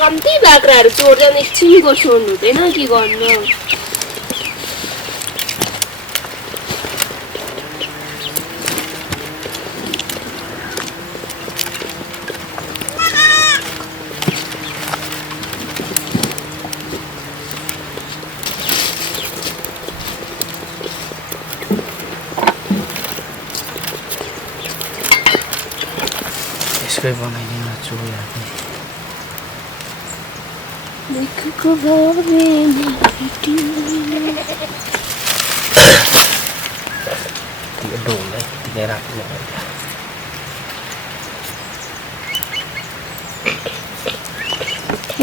कम्ती बाख्राहरू चोर्दैन एकछिनको छोड्नु हुँदैन के गर्नु यसकै बनाइदिनु चोया लेखको भवे त्यो डोलाई त्यही राख्नु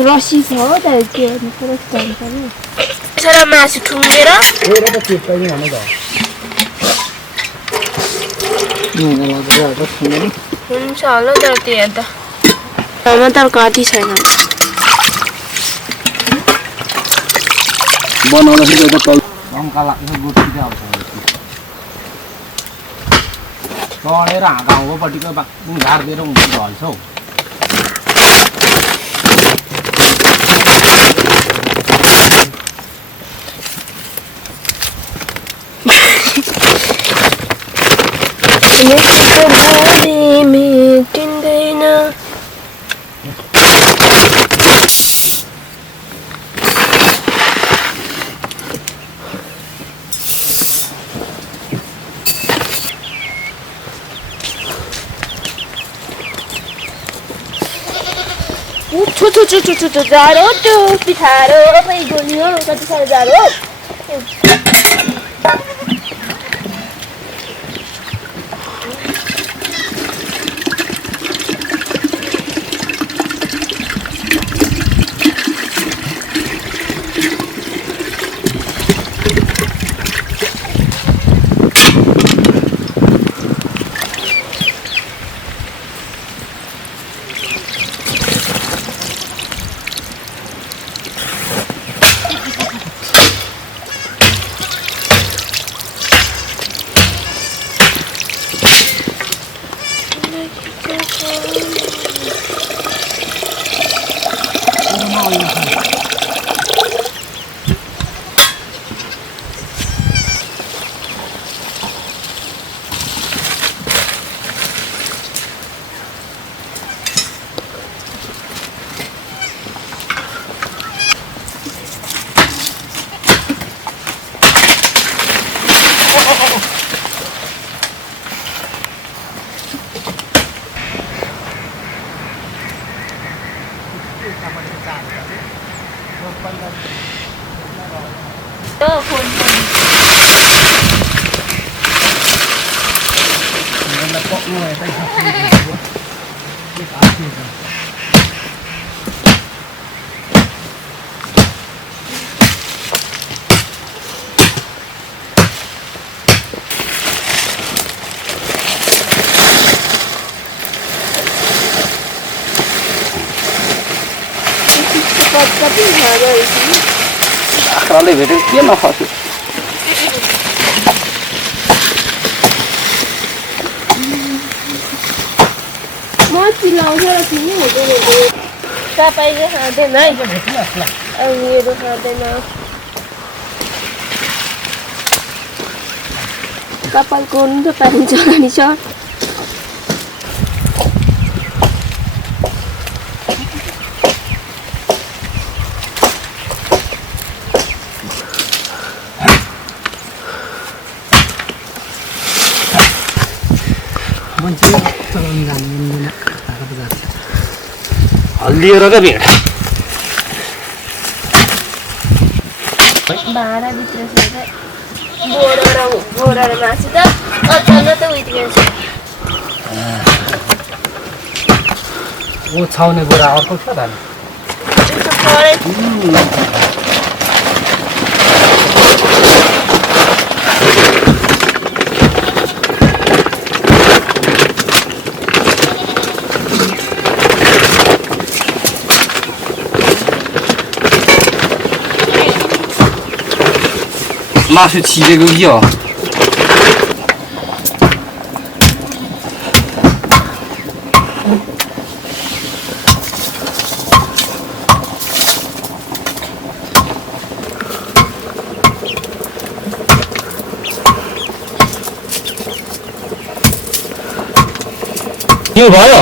रसी छ हो त के पुरा चाहिन्छ नि सारा मासु ठुङ्गेर ओरे त के पनि भने त हुन्छ होला तर त्यो हेर्दा तर कति छैन बनाउँदाखेरि एउटा टङ्का लाग्छ गोठीकै आउँछ चढेर हाँगा होपट्टिको झारिदिएर हुन्छ हल्छ हौ मेटिँदैन छु जाडो त्यो पिठारो गयो कति साह्रो जाडो बाख्राले भेट्यो के नखस्यो तपाईँले खाँदैन है मेरो खाँदैन कपालको त पाइन्छ नि सर हल्लिएर क्या भेट भाँडाभित्र बोरा मासु त अचानक त उइदिन्छ ओ छाउने बोरा अर्को छ त मासु छिरेको के हो यो भयो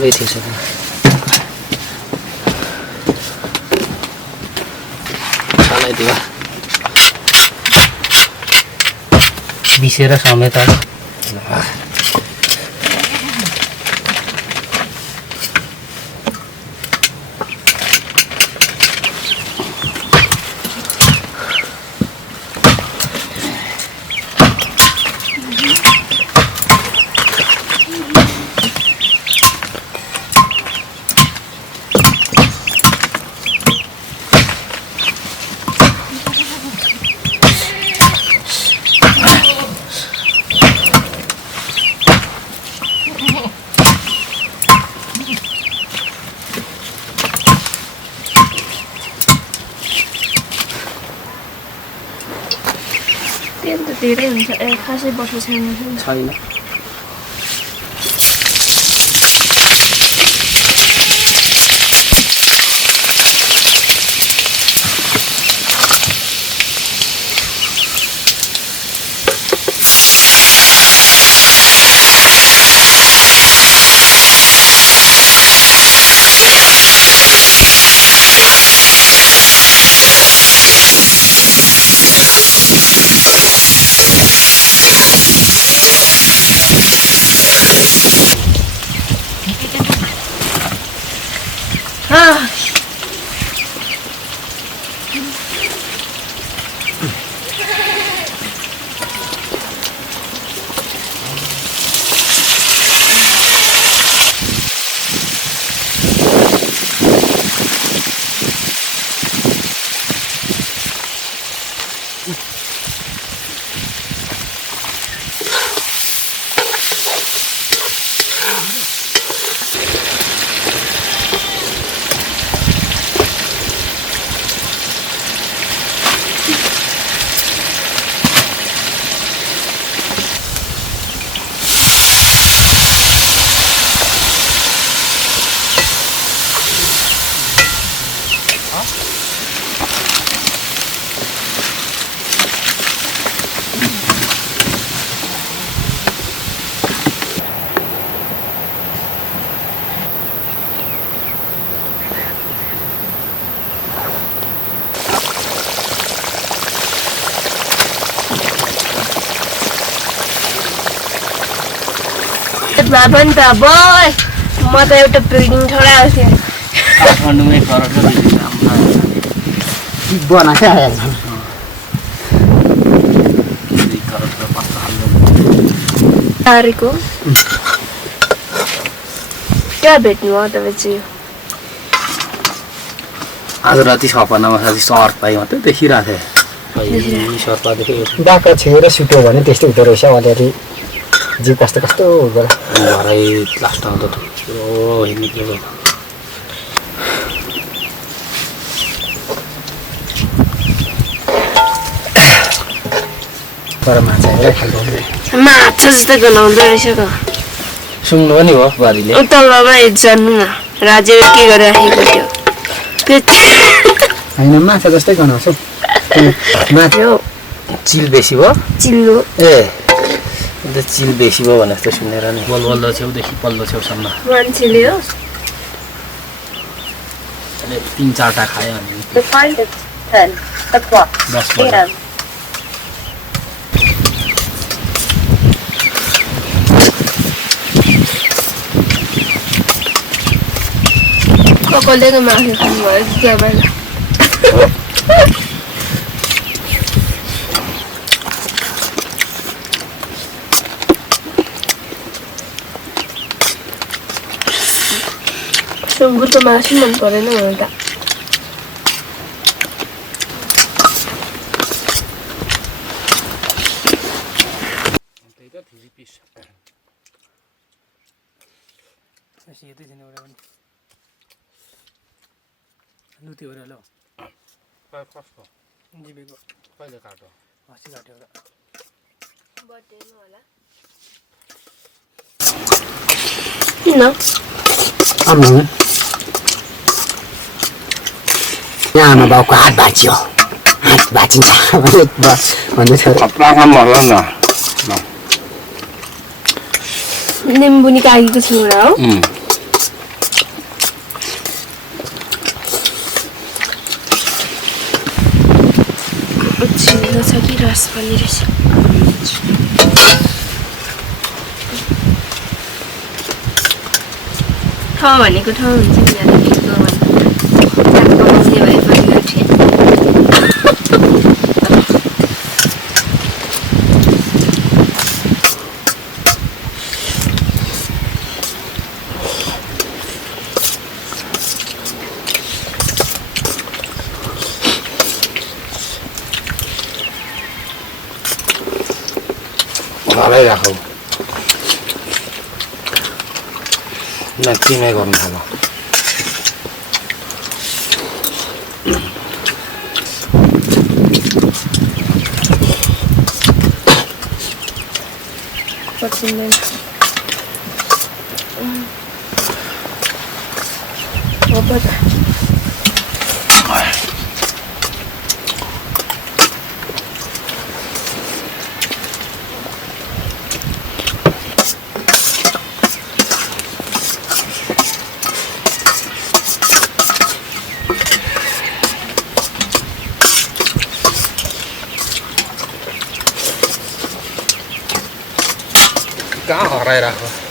Wait a second. चलाइदियो बिसेर समेत तेल त धेरै हुन्छ खासै बस्नु छैन बाबा नि त बोय म त एउटा बिल्डिङ छोडाएको थिएँ काठमाडौँमै गरेर बिल्डिङ राम्रो बनाएको आएछ तारेको क्या भेट्नु हो तपाईँ चाहिँ आज राति सपनामा साथी सर्प पाइ मात्रै देखिरहेको थिएँ सर्प देखेँ बाख्रा छेर सुत्यो भने त्यस्तै हुँदो रहेछ अलिअलि जिउ कस्तो कस्तो भरै लास्ट आउँदा ठुलो हिँड्नु तर माछा हेरेर खालको माछा जस्तो गनाउँदो रहेछ त सुँग्नु पनि हो बारीले तलमा जानु न राजेले के गरिराखेको थियो होइन माछा जस्तै गनाउँछ माछा चिल बेसी भयो चिल्लो ए अन्त चिल बेसी भयो भने जस्तो सुनेर नि बल्दो छेउदेखि पल्लो छेउसम्म मान्छेले हो 3-4टा खायो अनि 10 बजे कसले मासु खानुभयो त्यहाँबाट सुँगुरको मासु मन परेन मलाई त सेतै छैन एउटा पनि लुति हो र ल कस्तो जिबेको कहिले काट्यो अस्ति काट्यो एउटा बर्थडेमा होला किन आम्मा यहाँ आमा बाउको हात भाँच्यो हात भाँचिन्छ भन्दै थियो प्राखम होला न निम्बु निकालेको छु र हो छिल्लो छ कि रस पनि रहेछ ठाउँ भनेको ठाउँ हुन्छ नि भए पनि हालै राखौ नचिमै गर्नु थाल्यो पचिँदैन हो त कहाँ हराइराख्यो